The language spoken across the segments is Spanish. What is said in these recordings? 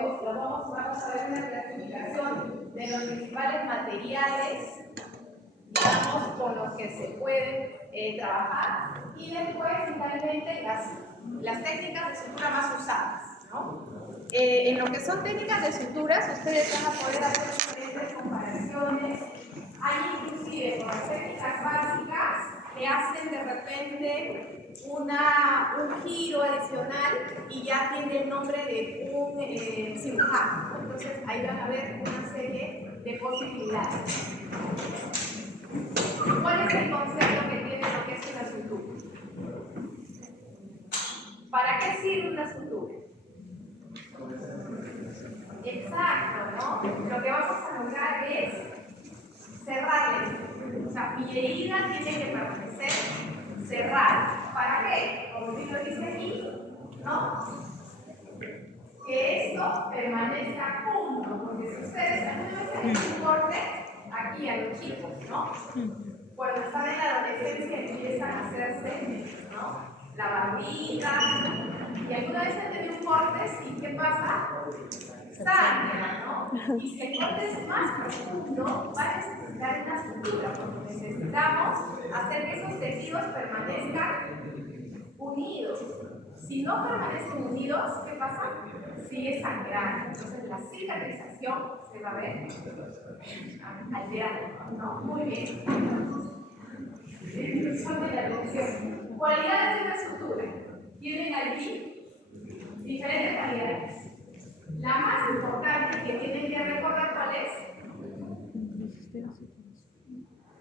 Luego vamos a ver una clasificación de los principales materiales, digamos, con los que se puede trabajar, y después, finalmente, las técnicas de sutura más usadas, ¿no? En lo que son técnicas de suturas, ustedes van a poder hacer diferentes comparaciones. Hay inclusive con las técnicas básicas que hacen de repente un giro adicional y ya tiene el nombre de un cirujano, ¿no? Entonces ahí van a ver una serie de posibilidades. ¿Cuál es el concepto que tiene lo que es una sutura? ¿Para qué sirve una sutura? Exacto, ¿no? Lo que vamos a lograr es cerrarle. O sea, mi herida tiene que permanecer cerrada. ¿Para qué? Como bien lo dice aquí, ¿no? Que esto permanezca junto, porque si ustedes alguna vez han hecho un corte aquí a los chicos, ¿no? Cuando están en la adolescencia empiezan a hacerse, ¿no? La barriga, y alguna vez han tenido un corte, ¿y qué pasa? Sangra, ¿no? Y si el corte es más profundo, va a necesitar una sutura, porque necesitamos hacer que esos tejidos permanezcan unidos. Si no permanecen unidos, ¿qué pasa? Sigue sangrando. Entonces la cicatrización se va a ver alterada, ¿no? Muy bien. Descripción de la lesión. Cualidades de una sutura. Tienen aquí diferentes cualidades. La más importante que tienen que recordar, ¿cuál es?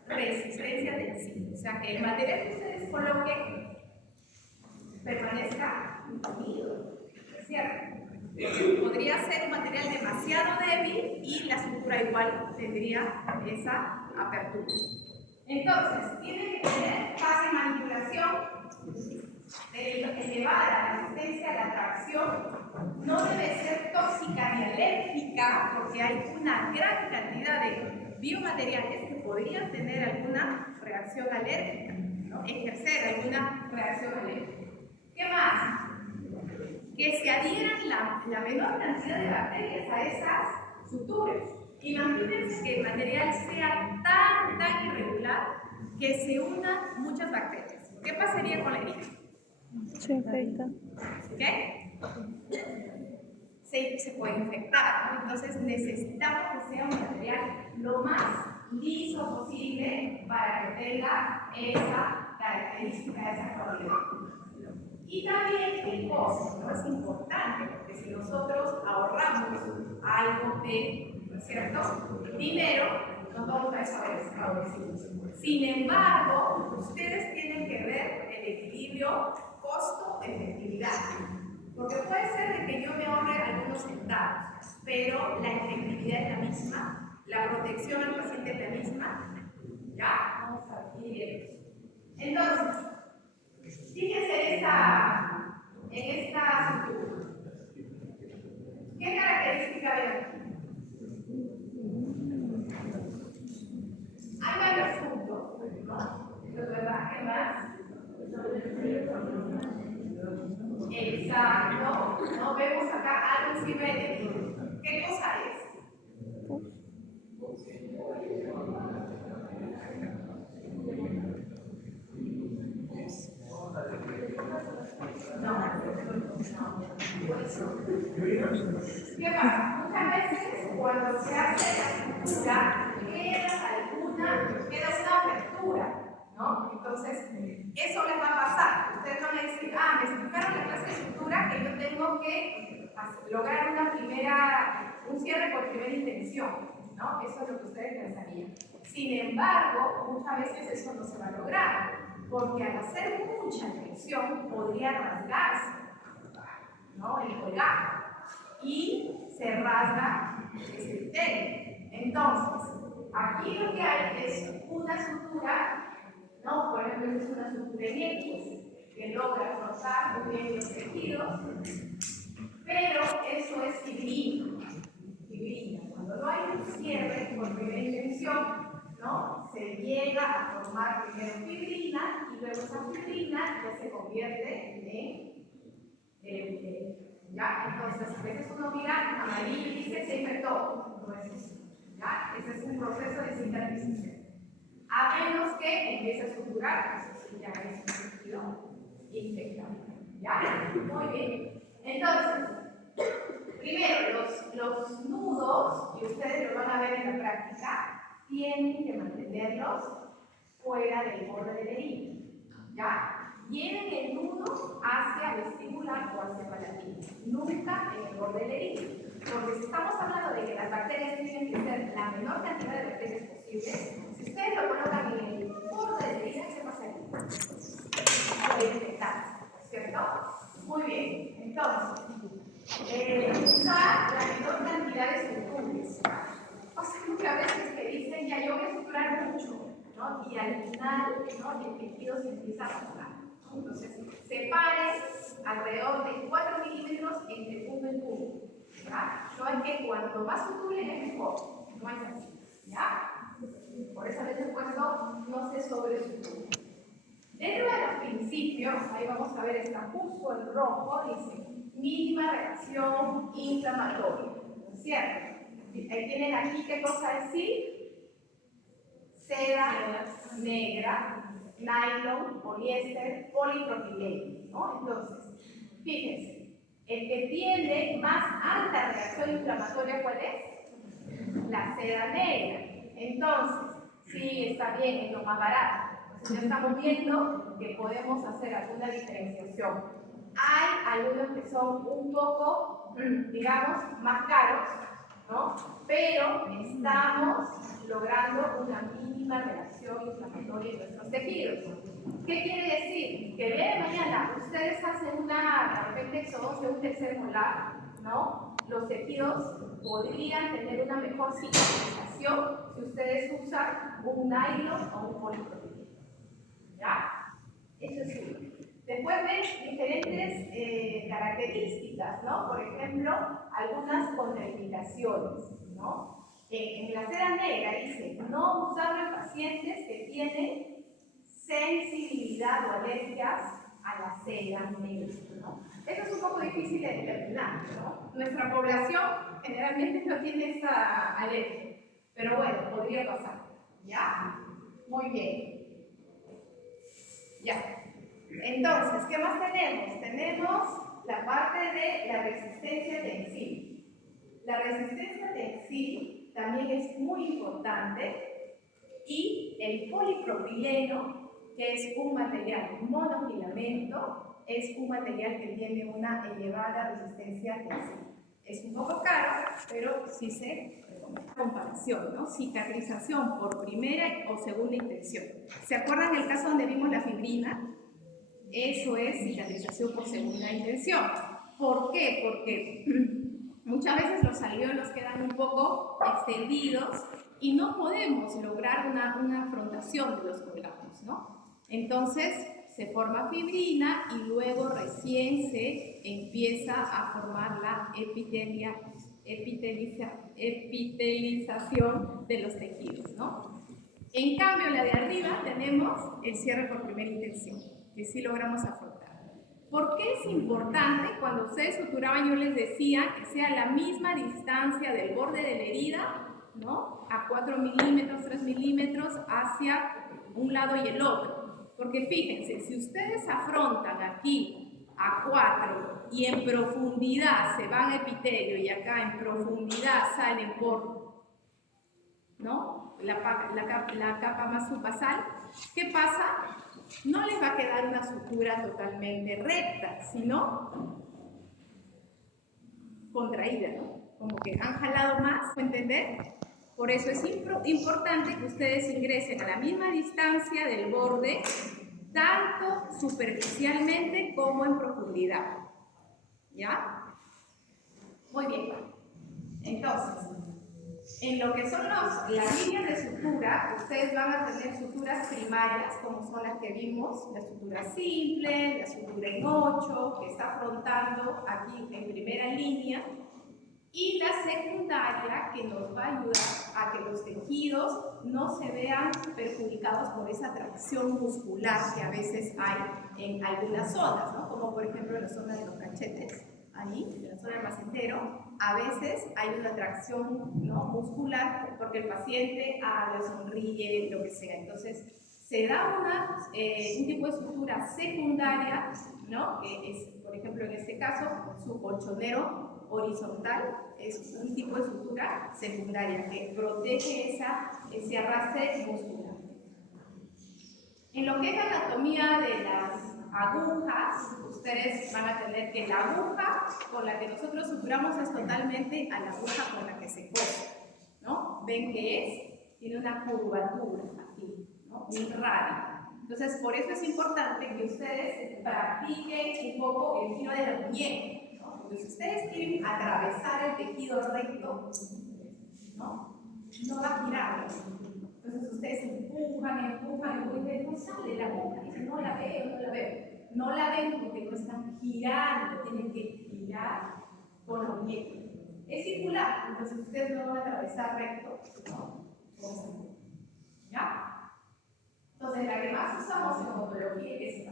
Resistencia tensiva. O sea, que el material que ustedes coloquen permanezca unido, ¿cierto? Podría ser un material demasiado débil y la sutura igual tendría esa apertura. Entonces, tiene que tener fácil manipulación, elevada la resistencia a la tracción, no debe ser tóxica ni alérgica, porque hay una gran cantidad de biomateriales que podrían tener alguna reacción alérgica, ¿no? Ejercer alguna reacción alérgica. ¿Qué más? Que se adhieran la menor cantidad de bacterias a esas suturas. Imagínense que el material sea tan irregular que se unan muchas bacterias. ¿Qué pasaría con la herida? Se infecta. ¿Qué? Se puede infectar, ¿no? Entonces necesitamos que sea un material lo más liso posible para que tenga esa característica, esa cualidad. Y también el costo, ¿no? Es importante, porque si nosotros ahorramos algo de, ¿no es cierto?, dinero, no vamos a saber si. Sin embargo, ustedes tienen que ver el equilibrio costo-efectividad. Porque puede ser de que yo me ahorre algunos centavos, pero la efectividad es la misma, la protección al paciente es la misma. ¿Ya? Vamos a definir eso. Entonces, fíjense en esta sutura. ¿Qué característica ven? Hay varios puntos, ¿no? Pero ¿verdad? ¿Qué más? Exacto. ¿No? Vemos acá algo encima del dedillo. ¿Qué cosa es? ¿Qué pasa? Muchas veces cuando se hace la sutura queda una apertura, ¿no? Entonces, eso les va a pasar. Ustedes van a decir, me explicaron la clase de sutura que yo tengo que lograr un cierre por primera intención, ¿no? Eso es lo que ustedes pensarían. Sin embargo, muchas veces eso no se va a lograr, porque al hacer mucha tensión podría rasgarse, ¿no? El colgajo, y se rasga ese tejido. Entonces, aquí lo que hay es una sutura, ¿no? Por ejemplo, es una sutura en X que logra cortar muy bien los tejidos, pero eso es fibrina. Cuando no hay un cierre por primera intención, ¿no? Se llega a formar primero fibrina y luego esa fibrina ya se convierte en ¿ya? Entonces, a veces uno mira amarillo y dice se infectó. No es eso. ¿Ya? Ese es un proceso de cicatrización. A menos que empiece a suturar, eso sí ya es un tejido infectado. ¿Ya? Muy bien. Entonces, primero, los nudos, y ustedes lo van a ver en la práctica, tienen que mantenerlos fuera del borde de la herida. ¿Ya? Lleven el nudo hacia vestibular o hacia palatina, nunca en el borde de la herida. Porque si estamos hablando de que las bacterias tienen que ser la menor cantidad de bacterias posible, si ustedes lo colocan en el borde de la herida, ¿qué pasaría? Puede infectarse, ¿cierto? Muy bien. Entonces, usar la menor cantidad de suturas. Pasa muchas veces que dicen, ya yo voy a suturar mucho, ¿no? Y al final, ¿no? El tejido se empieza a rasgar. Entonces, separe alrededor de 4 milímetros entre punto y punto. ¿Ya? No es que cuanto más suturen es mejor. No es así. ¿Ya? Por eso les he puesto no se sobresuture. Dentro de los principios, ahí vamos a ver, está justo en rojo, dice mínima reacción inflamatoria. ¿No es cierto? Ahí tienen aquí qué cosa decir: seda negra, nylon, poliéster, polipropileno, ¿no? Entonces, fíjense, el que tiene más alta reacción inflamatoria, ¿cuál es? La seda negra. Entonces, sí, está bien, es lo más barato. Entonces, ya estamos viendo que podemos hacer alguna diferenciación. Hay algunos que son un poco, digamos, más caros, ¿no? Pero estamos logrando una mínima reacción inflamatoria en nuestros tejidos. ¿Qué quiere decir? Que el día de mañana ustedes hacen una, de repente, exodoncia, un tercer molar, ¿no? Los tejidos podrían tener una mejor cicatrización si ustedes usan un nylon o un polipropileno. ¿Ya? Eso es uno. Después ven diferentes características, ¿no? Por ejemplo, algunas contraindicaciones, ¿no? En la seda negra dice, no usar en pacientes que tienen sensibilidad o alergias a la seda negra, ¿no? Eso es un poco difícil de determinar, ¿no? Nuestra población generalmente no tiene esta alergia, pero bueno, podría pasar, ¿ya? Muy bien. Ya. Entonces, ¿qué más tenemos? Tenemos la parte de la resistencia tensil. La resistencia tensil también es muy importante, y el polipropileno, que es un material monofilamento, es un material que tiene una elevada resistencia tensil. Es un poco caro, pero sí se recomienda. Comparación, ¿no? Cicatrización por primera o segunda intención. ¿Se acuerdan el caso donde vimos la fibrina? Eso es cicatrización por segunda intención. ¿Por qué? Porque muchas veces los alvéolos quedan un poco extendidos y no podemos lograr una afrontación de los colgados, ¿no? Entonces se forma fibrina y luego recién se empieza a formar la epitelización de los tejidos, ¿no? En cambio, la de arriba tenemos el cierre por primera intención, que sí logramos afrontar. ¿Por qué es importante? Cuando ustedes suturaban, yo les decía que sea la misma distancia del borde de la herida, ¿no? A 4 milímetros, 3 milímetros hacia un lado y el otro. Porque fíjense, si ustedes afrontan aquí a 4 y en profundidad se van a epitelio y acá en profundidad salen por, ¿no? La capa más subbasal, ¿qué pasa? No les va a quedar una sutura totalmente recta, sino contraída, ¿no? Como que han jalado más, ¿me entender? Por eso es importante que ustedes ingresen a la misma distancia del borde, tanto superficialmente como en profundidad. ¿Ya? Muy bien. Entonces, en lo que son las líneas de sutura, ustedes van a tener suturas primarias, como son las que vimos, la sutura simple, la sutura en 8, que está afrontando aquí en primera línea, y la secundaria, que nos va a ayudar a que los tejidos no se vean perjudicados por esa tracción muscular que a veces hay en algunas zonas, ¿no? Como por ejemplo en la zona de los cachetes, ahí, en la zona solo el placentero, a veces hay una atracción, ¿no?, muscular porque el paciente habla, sonríe, lo que sea. Entonces, se da un tipo de estructura secundaria, ¿no?, que es, por ejemplo, en este caso, su colchonero horizontal, es un tipo de estructura secundaria que protege ese arrastre muscular. En lo que es la anatomía de las agujas, ustedes van a tener que la aguja con la que nosotros suturamos es totalmente a la aguja con la que se corta, ¿no? Ven que tiene una curvatura aquí, ¿no?, muy rara. Entonces, por eso es importante que ustedes practiquen un poco el giro de la muñeca, ¿no? Porque si ustedes quieren atravesar el tejido recto, no va a girar. Entonces ustedes empujan, y no sale la aguja, dicen, no la veo. No la ven porque no están girando, tienen que girar con la muñeca. Es circular, entonces ustedes no van a atravesar recto, ¿no?, ¿ya? Entonces la que más usamos en odontología, que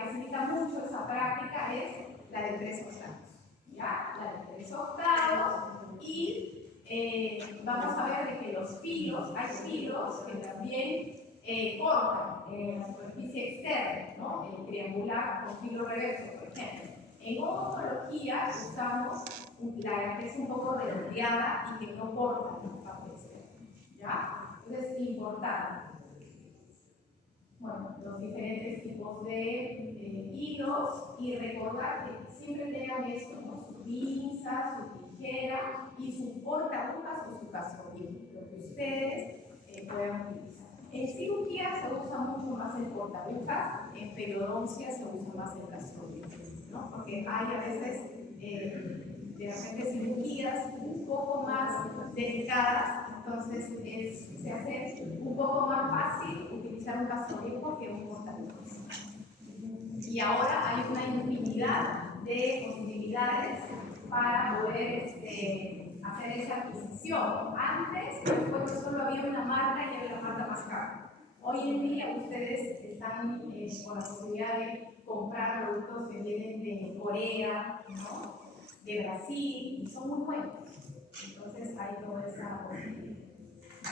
facilita mucho esa práctica, es la de 3 octavos, ¿ya? La de 3 octavos, y vamos a ver de que los filos, hay filos que también cortan la superficie externa, ¿no?, el triangular con filo reverso, por ejemplo. En odontología usamos la que es un poco redondeada y que no corta la parte externa, ¿ya? Entonces es importante. Bueno, los diferentes tipos de hilos, y recordar que siempre tengan esto, ¿no?, su pinza, su tijera y su portaagujas o su cascorín, lo que ustedes puedan utilizar. En cirugía se usa mucho más el portaagujas, en periodoncia se usa más el cascorín, ¿no?, porque hay a veces de repente cirugías un poco más delicadas, entonces se hace un poco más fácil utilizar un cascorín que un portaagujas. Y ahora hay una infinidad de posibilidades para poder hacer esa adquisición. Antes, recuerdo, solo había una marca y era la marca más cara. Hoy en día ustedes están con la posibilidad de comprar productos que vienen de Corea, ¿no?, de Brasil, y son muy buenos. Entonces hay toda esa posibilidad.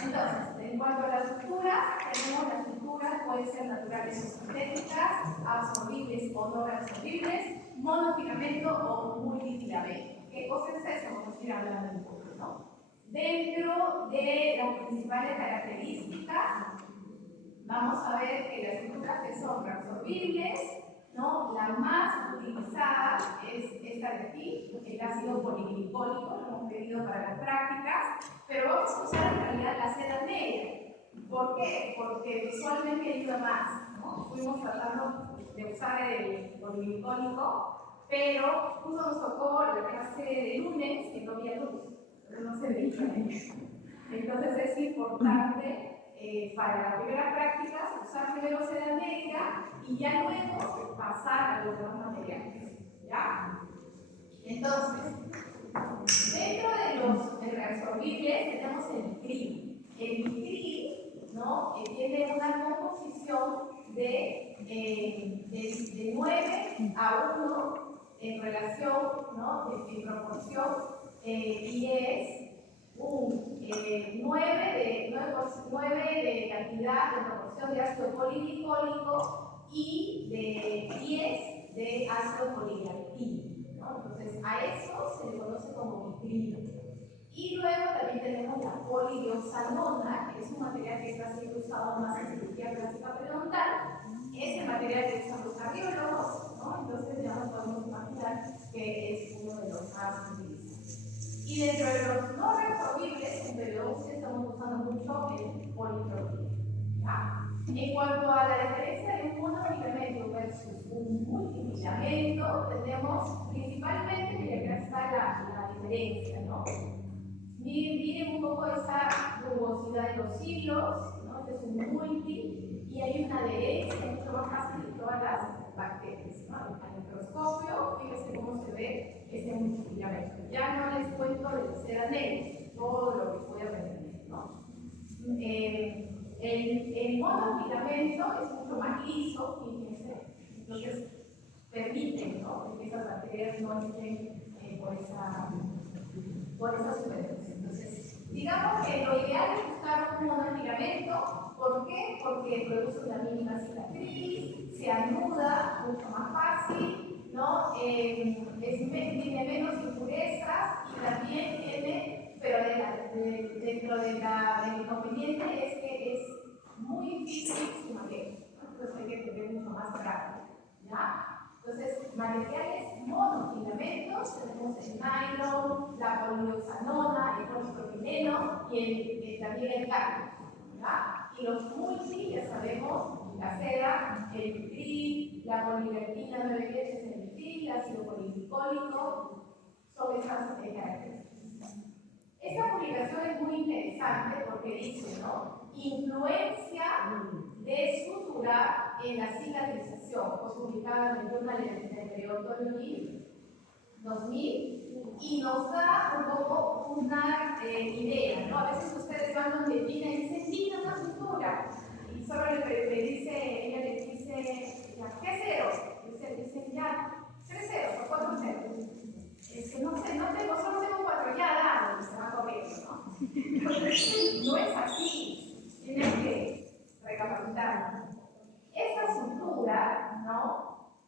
Entonces, en cuanto a las suturas, tenemos las suturas, pueden ser naturales o sintéticas, absorbibles o no absorbibles, monofilamento o multifilamento. ¿Qué cosa es eso? Vamos a ir hablando un poco, ¿no? Dentro de las principales características, vamos a ver que las suturas que son reabsorbibles, ¿no?, la más utilizada es esta de aquí, el ácido poliglicólico, lo hemos pedido para las prácticas, pero vamos a usar en realidad la seda negra. ¿Por qué? Porque visualmente ayuda más, ¿no? Fuimos tratando de usar el poliglicólico, pero justo nos tocó la clase de lunes, que no había luz, pero no se veía. Entonces es importante para la primera práctica usar primero seda negra y ya luego pasar a los demás materiales, ¿ya? Entonces, dentro de los reabsorbibles tenemos el nitril. El nitril, ¿no?, tiene una composición de 9 a 1 en relación, ¿no?, en proporción, y es un 9 de cantidad de proporción de ácido poliglicólico y de 10 de ácido poligalactínico, ¿no? Entonces a eso se le conoce como nitrilo. Y luego también tenemos la polidioxanona, que es un material que está siendo usado más en cirugía plástica periodontal. Es el material que usan los cardiólogos, ¿no? Entonces ya nos podemos imaginar que es uno de los más utilizados. Y dentro de los no reabsorbibles, en periodoncia estamos usando mucho el polipropileno, ¿ya? En cuanto a la diferencia de un monofilamento versus un multifilamento, tenemos principalmente, y acá está la diferencia, ¿no? Miren un poco esa rugosidad de los hilos, ¿no? Este es un multi, y hay una adherencia mucho más fácil de todas las bacterias, ¿no? Al microscopio, fíjense cómo se ve este multifilamento. Ya no les cuento de la seda negra, todo lo que puede aprender, ¿no? El monofilamento es mucho más liso, fíjense, entonces permite, ¿no?, que esas bacterias no estén por esa superficie. Entonces, digamos que lo ideal es buscar un monofilamento. ¿Por qué? Porque produce una mínima cicatriz, se anuda mucho más fácil, ¿no? Tiene menos impurezas y también tiene, pero dentro del inconveniente es que es muy difícil su manejo, ¿no? Entonces hay que tener mucho más práctica, ¿ya? Entonces, materiales monofilamentos, tenemos el nylon, la poliuresanona, el polipropileno y también el cáñamo, ¿ya? Y los multi, ya sabemos, la seda, el nitril, la polivertina 9 veces el nitril, el ácido polificólico, son esas características. Esta publicación es muy interesante porque dice, ¿no? Influencia de sutura en la cicatrización, fue publicada en el Journal de Otoño 2000 y nos da un poco una idea, ¿no? A veces ustedes van donde Gina y dicen, Gina, una sutura, y solo le dice, ella les dice, ya, ¿qué ceros? Dicen, ya, 3 ceros o 4 ceros. Es que no sé, no tengo, solo tengo 4, ya damos, se va corriendo, ¿no? Entonces, no es así, tienes que recapacitar. Esta sutura, ¿no?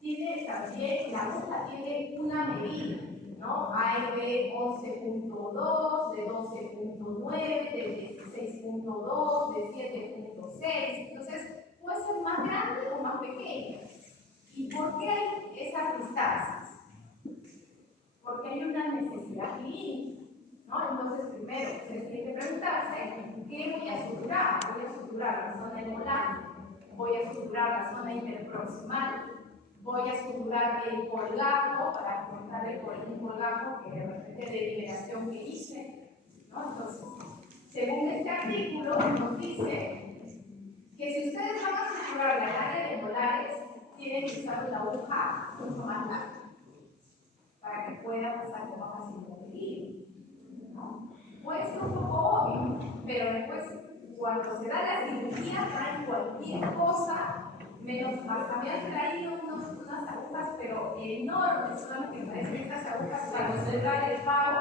Tiene también, la aguja tiene una medida, ¿no? Hay de 11.2, de 12.9, de 16.2, de 7.6, entonces puede ser más grande o más pequeña. ¿Y por qué hay esas distancias? Porque hay una necesidad clínica, ¿no? Entonces, primero, se tiene que preguntarse, ¿qué voy a suturar? Voy a suturar la zona hemolar, voy a suturar la zona interproximal, voy a suturar el colgajo para cortar el colgajo que de repente de liberación que hice, ¿no? Entonces, según este artículo, nos dice que si ustedes van a suturar el área de molares, tienen que usar una aguja mucho más larga para que pueda pasar con más facilidad el hilo, ¿no? Puede ser un poco obvio, pero después, cuando se da la cirugía, traen cualquier cosa, menos habían traído unas agujas, pero enormes, solamente que parecen estas agujas para cerrar el pavo.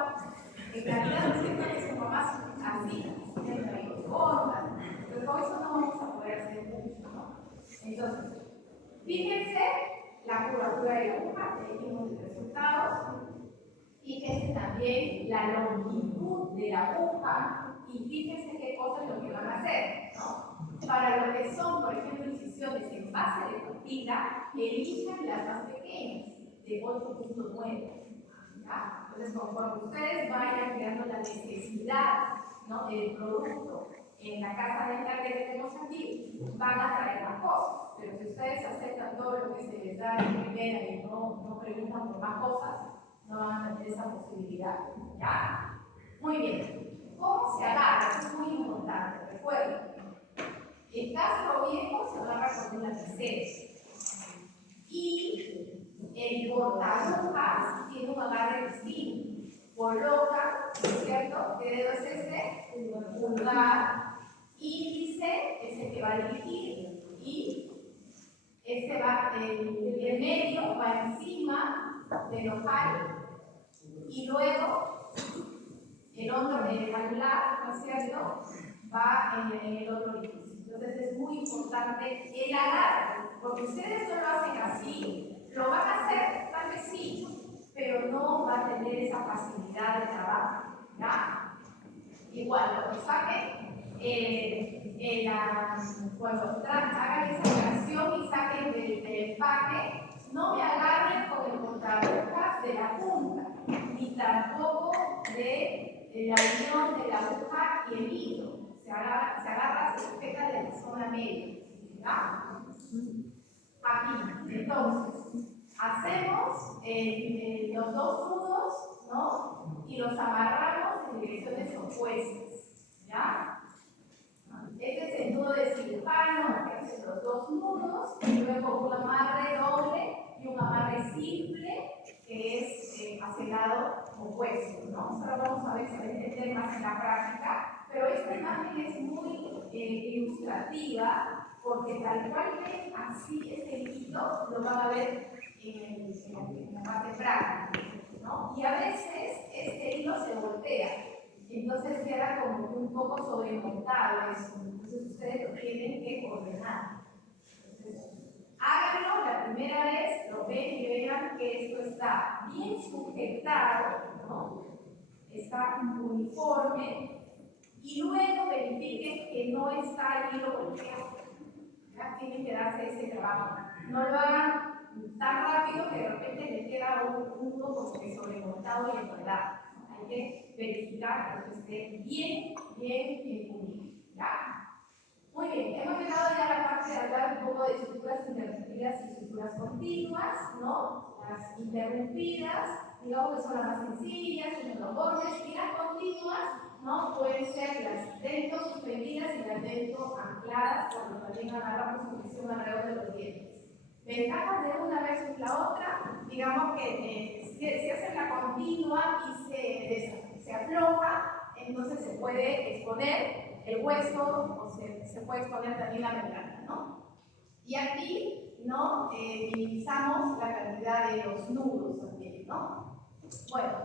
En realidad, siento que son más así, tienen traído cortas, pero con eso no vamos a poder hacer mucho, ¿no? Entonces, fíjense la curvatura de la aguja, que dijimos los resultados. Fíjense también la longitud de la aguja y fíjense qué cosas es lo que van a hacer, ¿no? Para lo que son, por ejemplo, incisiones en base de pupila, elijan las más pequeñas, de 8.9. Entonces, conforme ustedes vayan creando la necesidad, ¿no?, del producto en la casa dental que tenemos aquí, van a traer más cosas. Pero si ustedes aceptan todo lo que se les da en primera y no preguntan por más cosas, no van a tener esa posibilidad. ¿Ya? Muy bien. ¿Cómo se agarra? Eso es muy importante. Recuerden, el castro viejo se agarra con una lapicera. Y el portalujas tiene un agarre distinto. Coloca, ¿no es cierto? ¿Qué dedo es este? Pulgar. Índice es el que va a dirigir. Y este va, el medio va encima del ojal. Y luego el otro, el anular, ¿no es cierto?, va en el otro orificio. Entonces es muy importante el agarre, porque ustedes no lo hacen así, lo van a hacer tal vez sí, pero no va a tener esa facilidad de trabajo, ¿ya? Igual, cuando saquen, cuando hagan esa operación y saquen del empaque, no me agarren con el portahojas de la punta, ni tampoco de la unión de la aguja y el hilo. Se agarra, se sujeta de la zona media, ¿ya? Aquí, entonces, hacemos los dos nudos, ¿no? Y los amarramos en direcciones opuestas, ¿ya? Este es el nudo de cirujano, que hace los dos nudos, y luego un amarre doble y un amarre simple, que es hacia el lado opuesto, ¿no? Solo vamos a ver si se va a entender más en la práctica, pero esta imagen es muy ilustrativa, porque tal cual ven así este hilo, lo van a ver en la parte práctica, ¿no? Y a veces este hilo se voltea, entonces queda como que un poco sobremontado eso. Entonces ustedes lo tienen que ordenar. Entonces, háganlo la primera vez, lo ven y vean que esto está bien sujetado, ¿no? Está uniforme, y luego verifiquen que no está el hilo volteado. Ya tienen que darse ese trabajo. No lo hagan tan rápido que de repente les queda un nudo como que sobremontado y enredado. Hay que verificar que esté bien unido. ¿Ya? Muy bien, hemos llegado ya a la parte de hablar un poco de estructuras interrumpidas y estructuras continuas, ¿no? Las interrumpidas, digamos que son las más sencillas, son los bordes, y las continuas, ¿no? Pueden ser las dentro suspendidas y las dentro ancladas cuando también agarramos sujeción alrededor de los dientes. Ventajas de una versus la otra, digamos que si hacen la continua y se afloja, entonces se puede exponer el hueso o se puede exponer también la membrana, ¿no? Y aquí, ¿no? Minimizamos la cantidad de los nudos también, ¿no? Bueno,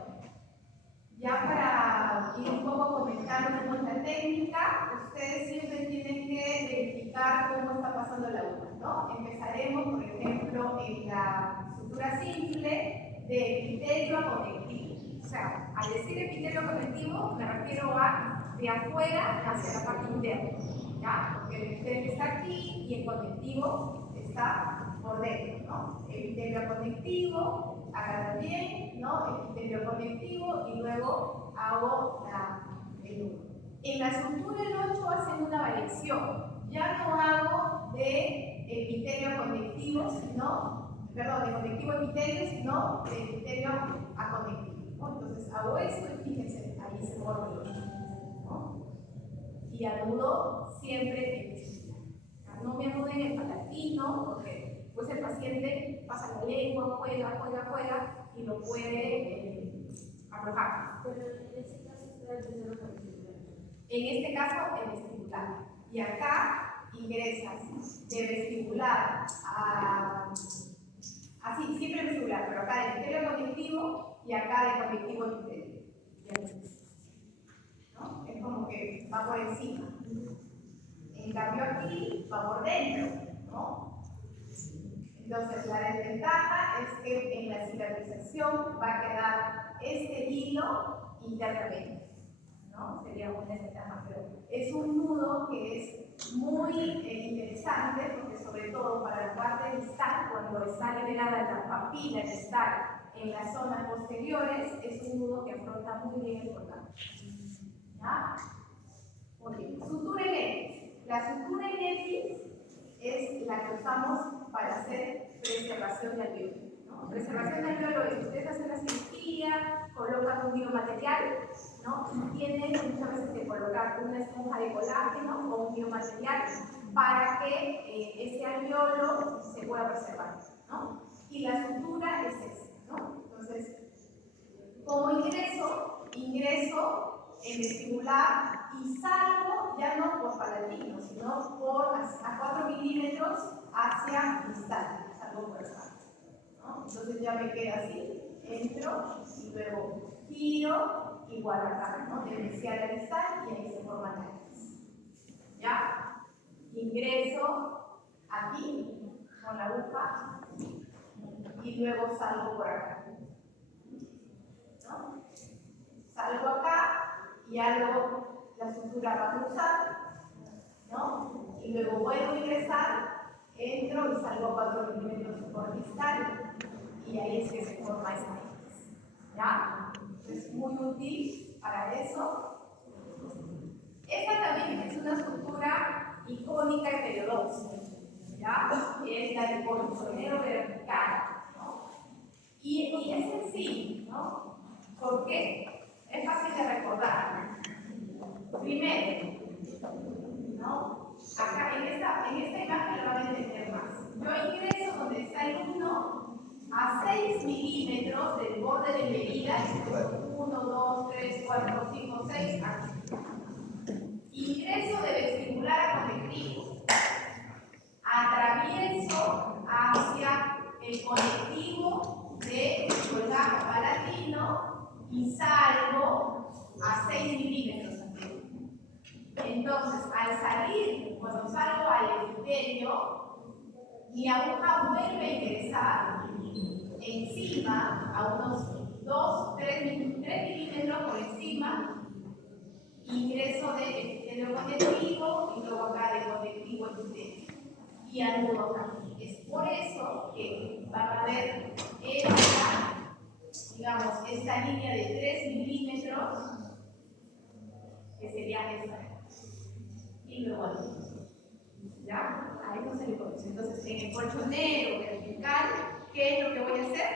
ya para ir un poco comentando nuestra técnica, ustedes siempre tienen que verificar cómo está pasando la aguja, ¿no? Empezaremos, por ejemplo, en la estructura simple de epitelio a conectivo. O sea, al decir epitelio conectivo, me refiero a de afuera hacia la parte interna, ¿ya? Porque el epitelio está aquí y el conectivo está por dentro, ¿no? Epitelio conectivo, acá también, ¿no? Epitelio conectivo y luego hago el nudo. En la estructura del 8 hacen una variación. Ya no hago de epitelio conectivo, sino, perdón, de conectivo a epitelio, sino de epitelio a conectivo, ¿no? Entonces hago esto y fíjense, ahí se forma el 8, ¿no? Y anudo siempre en espiral. No me anuden el palatino, porque pues el paciente pasa la lengua, juega y lo puede aflojar. Pero en este caso está el primero con vestibular. En este caso, el vestibular. Y acá ingresas de vestibular a. Así, siempre vestibular, pero acá de epitelio conectivo y acá de conectivo a epitelio. ¿No? Es como que va por encima. En cambio aquí va por dentro, ¿no? Entonces la desventaja es que en la cicatrización va a quedar este hilo internamente, ¿no? Sería una desventaja, pero es un nudo que es muy interesante porque sobre todo para la parte distal, cuando está liberada la papila distal en las zonas posteriores, es un nudo que afronta muy bien el contacto. ¿Ya? Muy bien. Sutura en X. La sutura en X es la que usamos para hacer preservación de alveolo, ¿no? Preservación de alveolo es, ustedes hacen la cirugía, colocan un biomaterial, ¿no? Y tienen muchas veces que colocar una esponja de colágeno o un biomaterial para que ese alveolo se pueda preservar, ¿no? Y la sutura es esa, ¿no? Entonces, como ingreso en vestibular y salgo ya no por palatino, sino por a 4 milímetros hacia distal, salgo por acá, ¿no? Entonces ya me queda así, entro y luego giro igual acá, ¿no? De inicial a distal y ahí se forman la X. ¿Ya? Ingreso aquí con la aguja y luego salgo por acá. ¿No? Salgo acá y ya luego la sutura va a cruzar, ¿no? Y luego vuelvo a ingresar, entro y salgo a 4 milímetros por distal y ahí es que se forma esta X. ¿Ya? Es muy útil para eso. Esta también es una estructura icónica y periodosa, ¿ya? Es la del colisonero vertical, ¿no? Y es sencillo, ¿no? ¿Por qué? Es fácil de recordar. Primero, ¿no? Acá en esta imagen lo van a entender más. Yo ingreso donde está el 1 a 6 milímetros del borde de medida, 1, 2, 3, 4, 5, 6, aquí. Ingreso de vestibular a conectivo. Atravieso hacia el conectivo y salgo a 6 milímetros aquí. Entonces, al salir, cuando salgo al epitelio, mi aguja vuelve a ingresar encima, a unos 3 milímetros por encima, ingreso de epitelio conectivo y luego acá de conectivo epitelio. Y anudo también. Es por eso que van a ver esta línea de 3 milímetros, que sería esta. Y luego aquí. ¿Ya? A eso se le conoce. Entonces, en el colchonero vertical, ¿qué es lo que voy a hacer?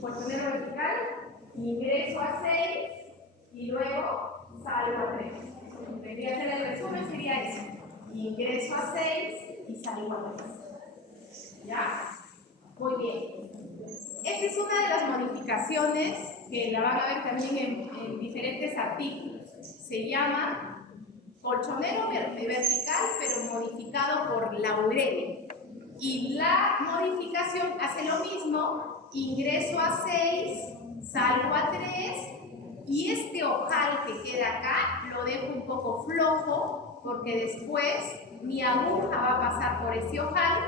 Colchonero vertical, ingreso a 6 y luego salgo a 3. Tendría que hacer el resumen, sería eso. Ingreso a 6 y salgo a 3. ¿Ya? Muy bien. Esta es una de las modificaciones que la van a ver también en diferentes artículos. Se llama colchonero vertical, pero modificado por Laurel. Y la modificación hace lo mismo, ingreso a 6, salgo a 3, y este ojal que queda acá lo dejo un poco flojo, porque después mi aguja va a pasar por ese ojal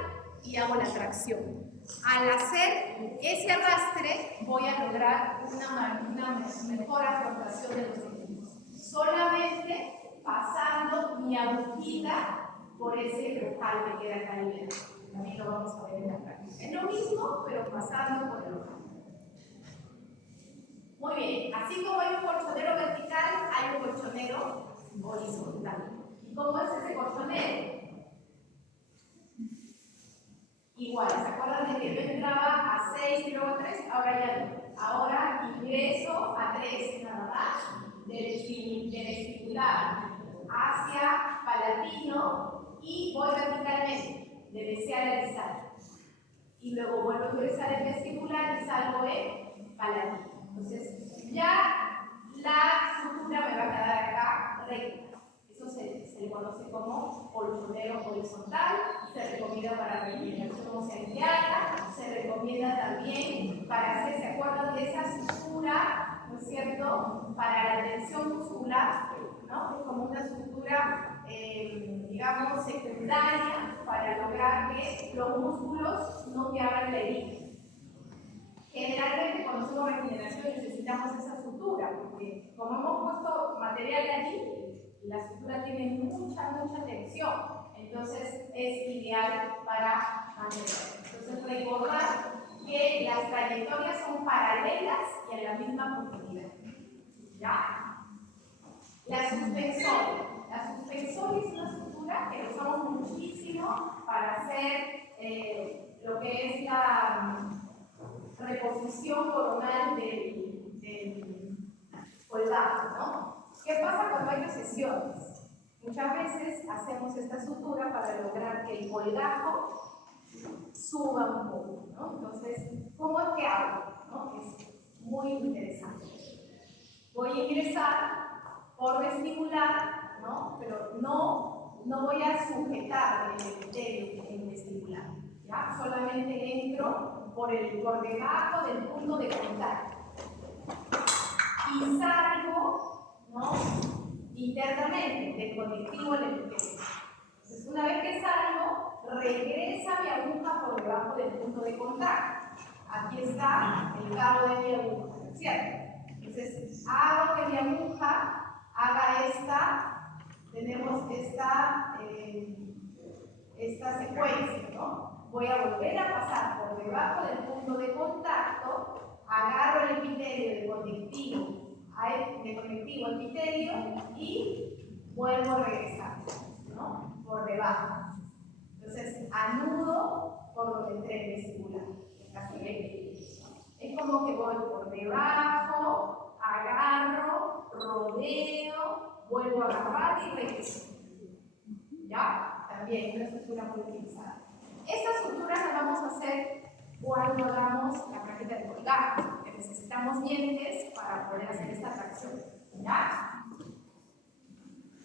y hago la tracción. Al hacer ese arrastre voy a lograr una mejor afrontación de los equipos. Solamente pasando mi agujita por ese ojal que queda acá liberado. También lo vamos a ver en la práctica. Es lo mismo, pero pasando por el ojal. Muy bien, así como hay un colchonero vertical, hay un colchonero horizontal. ¿Y cómo es ese colchonero? Igual, ¿se acuerdan de que yo entraba a 6 y luego a 3? Ahora ya no. Ahora ingreso a 3 nada más, del vestibular hacia palatino y voy verticalmente, de desear a distal. Y luego vuelvo a ingresar el vestibular y salgo en palatino. Entonces, ya la sutura me va a quedar acá recta. Eso se le conoce como colchonero horizontal, se recomienda para reivindicación ósea, se recomienda también para hacer, ¿se acuerdan de esa sutura, no es cierto? Para la tensión muscular, ¿no? Es como una sutura, digamos, secundaria para lograr que los músculos no te hagan la herida. Generalmente cuando hacemos regeneración necesitamos esa sutura, porque como hemos puesto material allí, la sutura tiene mucha tensión, entonces es ideal para mantener. Entonces recordar que las trayectorias son paralelas y a la misma profundidad. ¿Ya? La suspensoria. La suspensoria es una sutura que usamos muchísimo para hacer lo que es la reposición coronal del colgajo, ¿no? ¿Qué pasa cuando hay recesiones? Muchas veces hacemos esta sutura para lograr que el colgajo suba un poco, ¿no? Entonces, ¿cómo es que hago? ¿No? Es muy interesante. Voy a ingresar por vestibular, ¿no? Pero no voy a sujetar el epitelio en vestibular, ¿ya? Solamente entro por debajo del punto de contacto. Y salgo, ¿no? Internamente, del conectivo al epitelio. Entonces, una vez que salgo, regresa mi aguja por debajo del punto de contacto. Aquí está el cabo de mi aguja, ¿cierto? Entonces, hago que mi aguja haga tenemos esta secuencia, ¿no? Voy a volver a pasar por debajo del punto de contacto, agarro el epitelio de conectivo al epitelio y vuelvo a regresar, ¿no? Por debajo. Entonces, anudo por donde entré el vestibular. Es como que voy por debajo, agarro, rodeo, vuelvo a agarrar y regreso. ¿Ya? También una estructura muy utilizada. Estas estructuras las vamos a hacer cuando hagamos la práctica de colgaje, porque necesitamos dientes para poder hacer esta tracción. ¿Ya?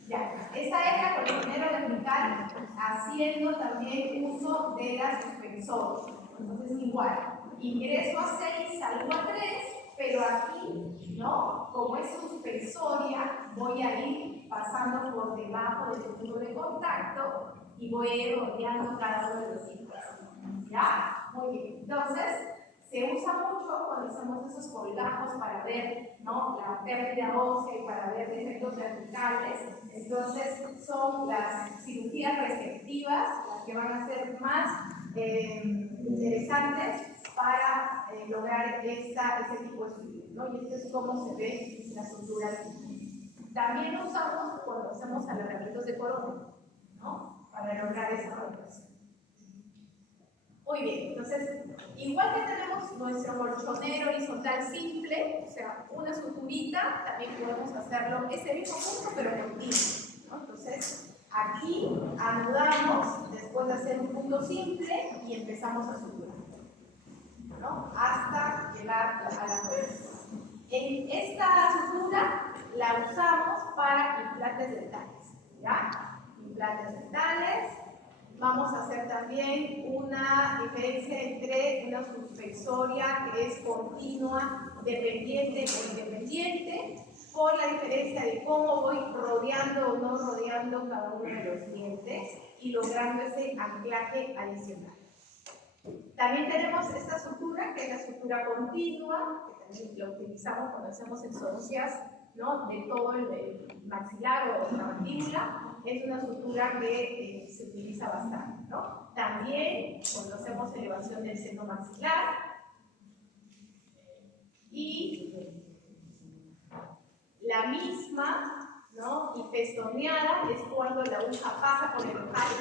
Ya. Esta es la colchonera vertical, haciendo también uso de la suspensoria. Entonces, igual, ingreso a 6, salgo a 3 Pero aquí, ¿no? Como es suspensoria, voy a ir pasando por debajo del punto de contacto y voy a ir rodeando cada uno de los sitios. ¿Ya? Muy bien. Entonces, se usa mucho cuando hacemos esos colgajos para ver, ¿no?, la pérdida ósea y para ver defectos verticales. Entonces, son las cirugías receptivas las que van a ser más interesantes para lograr ese tipo de estudios, ¿no? Y esto es cómo se ve la estructura. También lo usamos cuando hacemos alargamientos de corona, ¿no?, para lograr esa rotación. Muy bien, entonces, igual que tenemos nuestro colchonero horizontal simple, o sea, una suturita, también podemos hacerlo ese mismo punto, pero continuo, ¿no? Entonces, aquí anudamos después de hacer un punto simple y empezamos a suturar, ¿no?, hasta llegar a la raíz. En esta sutura la usamos para implantes dentales, ¿ya? Implantes dentales. Vamos a hacer también una diferencia entre una suspensoria que es continua, dependiente o independiente, por la diferencia de cómo voy rodeando o no rodeando cada uno de los dientes y logrando ese anclaje adicional. También tenemos esta sutura, que es la sutura continua, que también la utilizamos cuando hacemos exodoncias, ¿no?, de todo el maxilar o la mandíbula. Es una sutura que se utiliza bastante, ¿no? También cuando hacemos elevación del seno maxilar. Y la misma, ¿no?, y festoneada es cuando la aguja pasa por el ojal,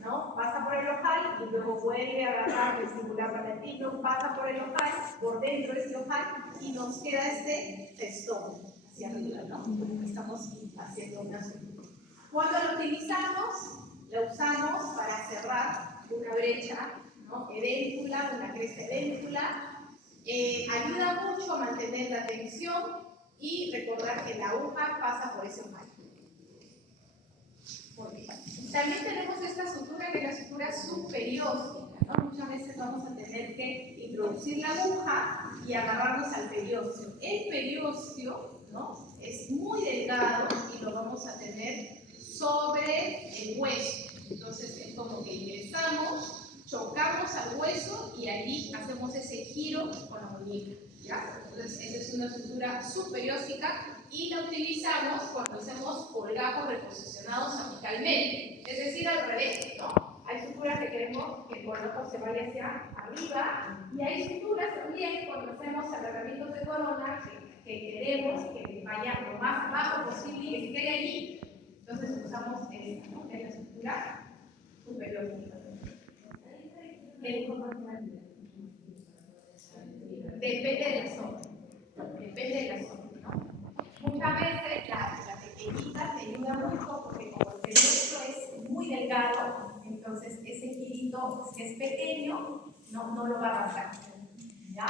¿no? Pasa por el ojal y luego vuelve a agarrar el singular palatino, pasa por el ojal, por dentro de ese ojal y nos queda este festón hacia arriba, ¿no? Estamos haciendo una sutura. Cuando lo utilizamos, la usamos para cerrar una brecha, ¿no?, edéntula, una cresta edéntula. Ayuda mucho a mantener la tensión y recordar que la aguja pasa por ese ojal. Muy bien. También tenemos esta sutura que es la sutura superióstica, ¿no? Muchas veces vamos a tener que introducir la aguja y agarrarnos al periósteo. El periósteo, ¿no?, es muy delgado y lo vamos a tener sobre el hueso. Entonces es como que ingresamos, chocamos al hueso y allí hacemos ese giro con la muñeca, ¿ya? Entonces esa es una sutura superióstica y la utilizamos cuando hacemos colgajos reposicionados apicalmente, es decir, al revés, ¿no? Hay suturas que queremos que el colgajo se vaya hacia arriba y hay suturas también cuando hacemos alargamientos de corona que queremos que vaya lo más bajo posible y que se quede allí. Entonces usamos esta, ¿no?, que es la sutura superior. Depende de la zona. Depende de la zona, ¿no? Muchas veces la pequeñita te ayuda mucho porque como el periósteo es muy delgado, entonces ese girito, si es pequeño, no lo va a pasar, ¿ya?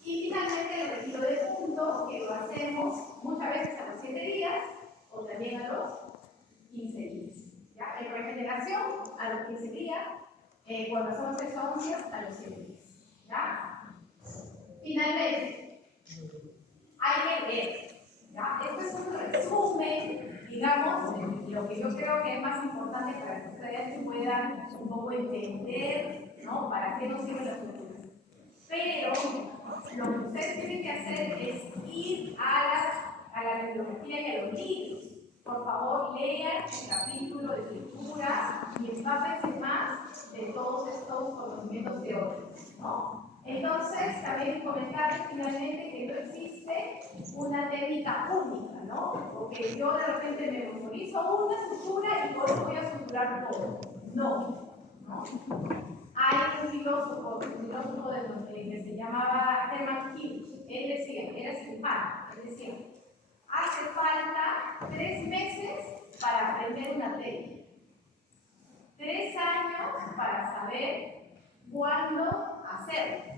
Y finalmente el retiro de punto, que lo hacemos muchas veces a los 7 días o también a los 15 días. ¿Ya? En regeneración a los 15 días, cuando hacemos exodoncias a los 7 días. ¿Ya? Finalmente, hay que leer. ¿Ya? Este es un resumen, digamos, de lo que yo creo que es más importante para que ustedes puedan un poco entender, ¿no?, para qué nos sirve la cultura. Pero lo que ustedes tienen que hacer es ir a la bibliografía y a los libros. Por favor, lean el capítulo de escritura y empápense más de todos estos conocimientos teóricos, ¿no? Entonces, también comentar finalmente que no existe una técnica única, ¿no? Porque yo de repente me memorizo una sutura y por eso voy a suturar todo. No, ¿no? Hay un filósofo que se llamaba Hermann Hirsch. Él decía, era cirujano, él decía, hace falta 3 meses para aprender una técnica, 3 años para saber cuándo hacerlo.